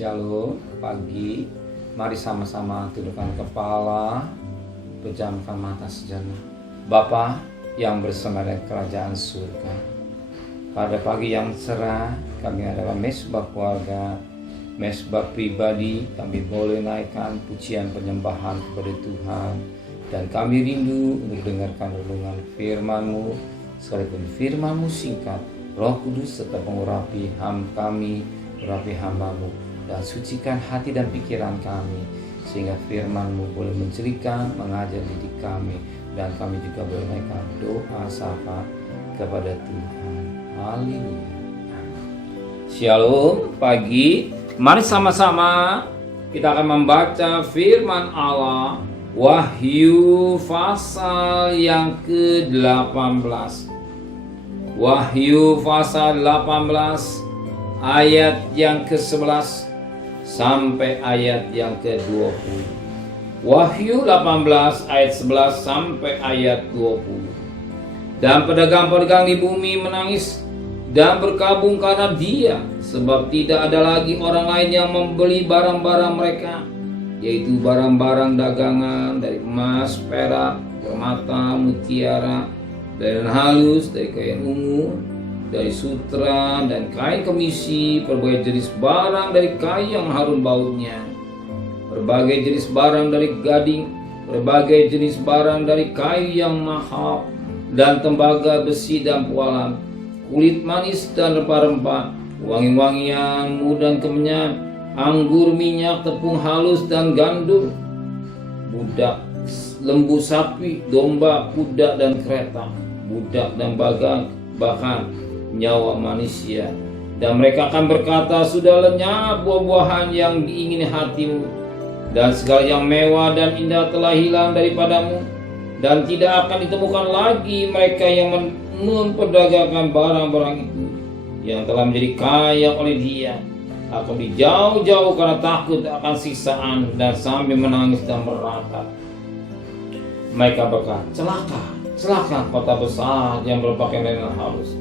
Shalom, pagi. Mari sama-sama tundukkan kepala, pejamkan mata sejenak. Bapa yang bersama dari kerajaan surga, pada pagi yang cerah kami adalah mesbah keluarga, mesbah pribadi. Kami boleh naikkan pujian penyembahan kepada Tuhan, dan kami rindu untuk dengarkan renungan firman-Mu. Sekalipun firman-Mu singkat, Roh Kudus tetap mengurapi kami, urapi hamba-Mu, dan sucikan hati dan pikiran kami, sehingga firman-Mu boleh mencerikan, mengajar didik kami, dan kami juga boleh menaikkan doa syafaat kepada Tuhan. Haleluya. Shalom, pagi. Mari sama-sama kita akan membaca firman Allah, Wahyu pasal yang ke-18. Wahyu pasal 18 ayat yang ke-11 sampai ayat yang ke-20. Wahyu 18 ayat 11 sampai ayat 20. Dan pedagang-pedagang di bumi menangis dan berkabung karena dia, sebab tidak ada lagi orang lain yang membeli barang-barang mereka, yaitu barang-barang dagangan dari emas, perak, permata, mutiara, dari halus, dari kain ungu, dari sutra, dan kain kemisi, berbagai jenis barang dari kayu yang harum baunya, berbagai jenis barang dari gading, berbagai jenis barang dari kayu yang mahal, dan tembaga, besi, dan pualam, kulit manis dan rempah-rempah, wangi-wangian, dan kemenyan, anggur, minyak, tepung halus, dan gandum, budak, lembu sapi, domba, kuda, dan kereta, budak dan bagang, bahkan nyawa manusia. Dan mereka akan berkata, sudah lenyap buah-buahan yang diingini hatimu, dan segala yang mewah dan indah telah hilang daripadamu, dan tidak akan ditemukan lagi mereka yang memperdagangkan barang-barang itu yang telah menjadi kaya oleh dia. Akan dijauh-jauh karena takut akan siksaan, dan sambil menangis dan meratap. Mereka berkata, celaka kota besar yang berpakaian dengan halus,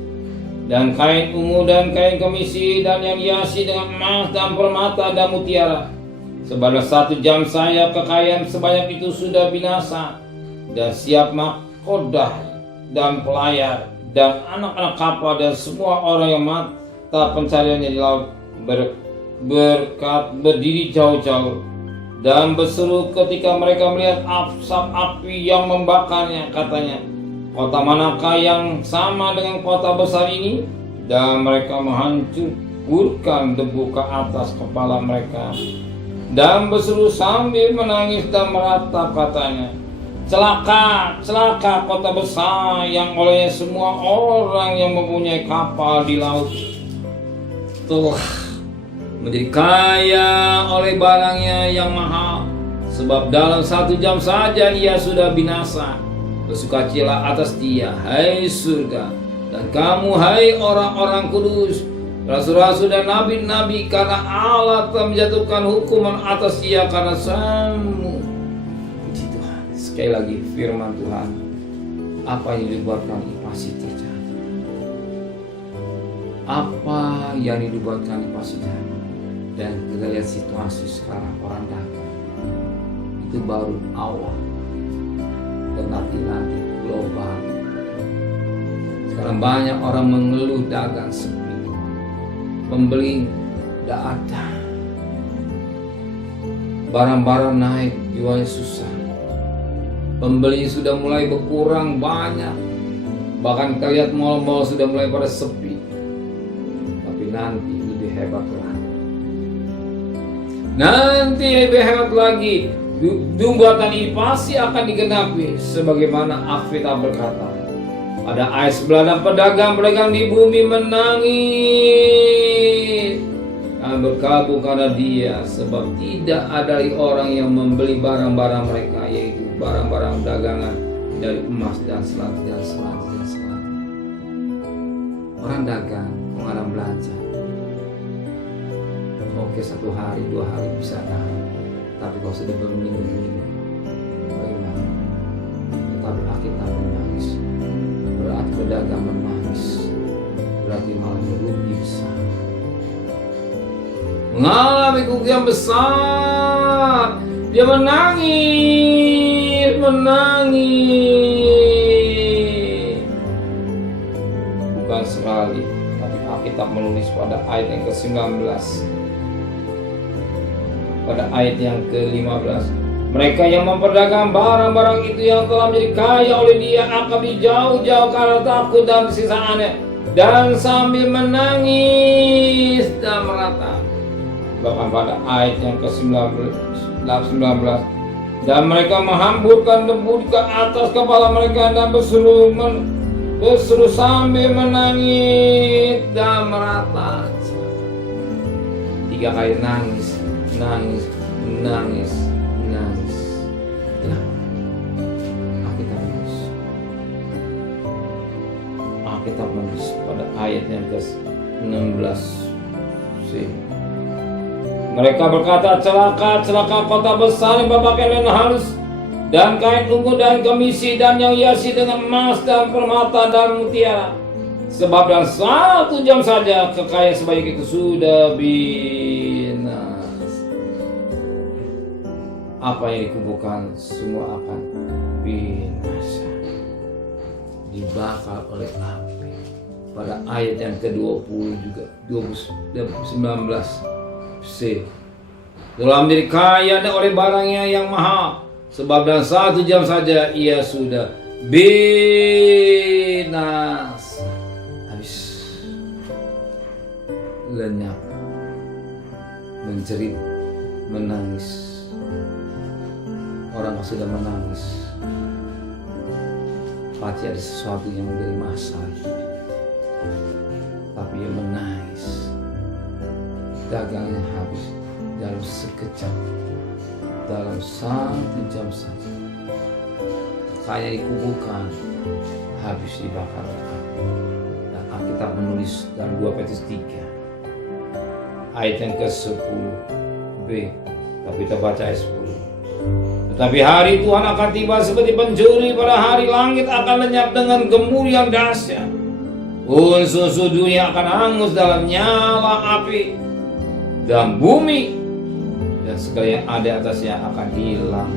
dan kain ungu, dan kain kemisi, dan yang dihiasi dengan emas dan permata dan mutiara. Sebanyak 1 jam saya kekayaan sebanyak itu sudah binasa, dan siap mahkodah dan pelayar dan anak-anak kapal dan semua orang yang mata pencariannya di laut berdiri jauh-jauh dan berseru ketika mereka melihat asap api yang membakarnya, katanya, kota manakah yang sama dengan kota besar ini? Dan mereka menghancurkan debu ke atas kepala mereka dan berseru sambil menangis dan meratap, katanya, celaka kota besar yang olehnya semua orang yang mempunyai kapal di laut telah menjadi kaya oleh barangnya yang mahal, sebab dalam 1 jam saja ia sudah binasa. Bersukacitalah atas dia, hai surga, dan kamu, hai orang-orang kudus, rasul-rasul dan nabi-nabi, karena Allah telah menjatuhkan hukuman atas dia karena samu. Puji Tuhan. Sekali lagi firman Tuhan, apa yang dibuatkan pasti terjadi. Apa yang dibuatkan pasti terjadi. Dan kita lihat situasi sekarang, orang dagang itu baru awal, dan nanti global. Sekarang banyak orang mengeluh dagang sepi, pembeli tidak ada, barang-barang naik, jualnya susah, pembeli sudah mulai berkurang banyak, bahkan kita lihat mal-mal sudah mulai pada sepi. Tapi nanti lebih hebat lagi. Nanti lebih hebat lagi, buatan ini pasti akan digenapi sebagaimana Alkitab berkata. Ada ayat 11, dan pedagang-pedagang di bumi menangis dan berkabung karena dia, sebab tidak ada lagi orang yang membeli barang-barang mereka, yaitu barang-barang dagangan dari emas dan selati. Orang dagang, orang belanja. Oke, 1 hari, 2 hari bisa tahan, tapi kalau sudah berminggu-minggu, bagaimana? Tetapi Alkitab menangis, berarti pedagang menangis, berarti malah merugi besar. mengalami kerugian besar. Dia menangis. Bukan sekali, tapi Alkitab menulis pada ayat yang ke-19, pada ayat yang ke-15, mereka yang memperdagang barang-barang itu yang telah menjadi kaya oleh dia akan dijauh-jauh karena takut dan sisaannya, dan sambil menangis dan merata. Bahkan pada ayat yang ke-19, dan mereka menghamburkan debu ke atas kepala mereka dan berseru sambil menangis dan merata. 3 kali nangis. Nah, Alkitab menulis pada ayat yang ke-16. Mereka berkata, celaka kota besar yang berpakaian halus dan kain ungu dan kemisi dan yang hiasi dengan emas dan permata dan mutiara. Sebab dalam 1 jam saja kekayaan sebanyak itu sudah binasa. Apa yang dikumpulkan semua akan binasa, dibakar oleh api. Pada ayat yang ke-20 juga, 19c, telah menjadi kaya oleh barangnya yang mahal, sebab dalam 1 jam saja ia sudah binasa. Habis, lenyap, menjerit, menangis. Orang sudah menangis, pasti ada sesuatu yang menjadi masalah, tapi ia menangis. Dagangnya habis dalam sekejap, dalam 1 jam saja. Kaya dikumpulkan, habis dibakar. Dan Alkitab menulis dalam 2 Petrus 3 ayat yang ke-10b, tapi kita baca ayat 10. Tetapi hari Tuhan akan tiba seperti pencuri, pada hari langit akan lenyap dengan gemuruh yang dahsyat. Unsur dunia akan hangus dalam nyala api, dan bumi dan segala yang ada atasnya akan hilang.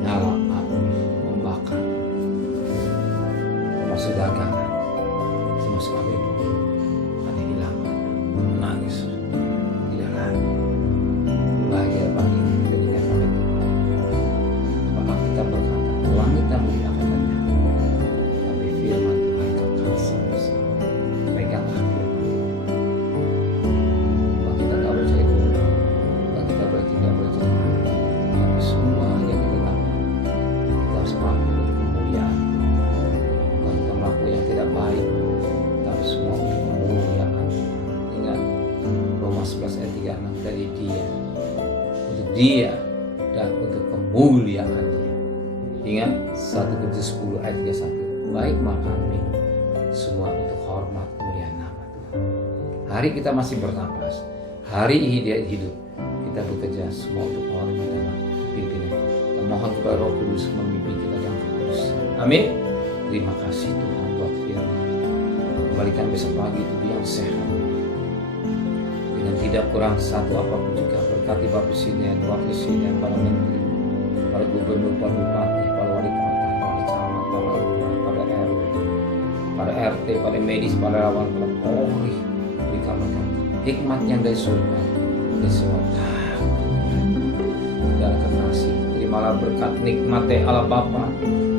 Nyala api membakar, termasuk dagangan, termasuk apa itu akan dihilangkan. Menangis tidak lagi. Bahagia pagi ketika kami Bapak kita berkata, langit dan bumi akan lenyap, tapi firman Tuhan kekal sampai selama. Peganglah firman. Bapak kita tidak percaya itu, Bapak kita tidak percaya, tapi semua yang kita lakukan, kita harus melakukan untuk kemuliaan. Bukan kita melakukan yang tidak baik, tapi semua untuk kemuliaan. Ingat Roma 11 ayat 36, dari Dia, untuk Dia dan untuk kemuliaan Dia. Ingat 1 Korintus 10 ayat 31, baik makan minum semua untuk hormat kemuliaan nama Tuhan. Hari kita masih bernapas, hari hidup kita bekerja semua untuk hormat nama pimpinan. Kita mohon kepada Roh Kudus memimpin kita dalam kekudusan. Amin. Terima kasih Tuhan buat firman. Kembalikan besok pagi itu yang sehat, dengan tidak kurang satu apapun juga. Berkati Bapak Presiden, Wakil Presiden, para menteri, para gubernur, para bupati, para wali kota, para camat, para lurah, para RW, para RT, para medis, para relawan, para polri. Berikan mereka hikmat yang dari surga, dari semua dan kekasih. Terimalah berkat nikmat Allah Bapa,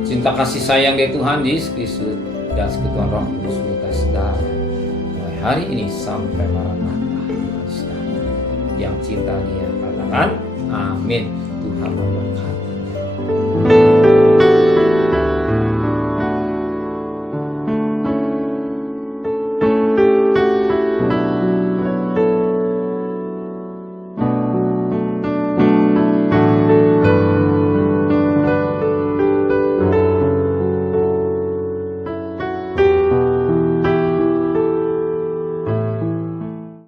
cinta kasih sayang dari Tuhan Yesus Kristus, dan sekutuan Roh Kudus beserta saudara mulai hari ini sampai Maranatha. Yang cinta Dia katakan amin. Tuhan memberkati.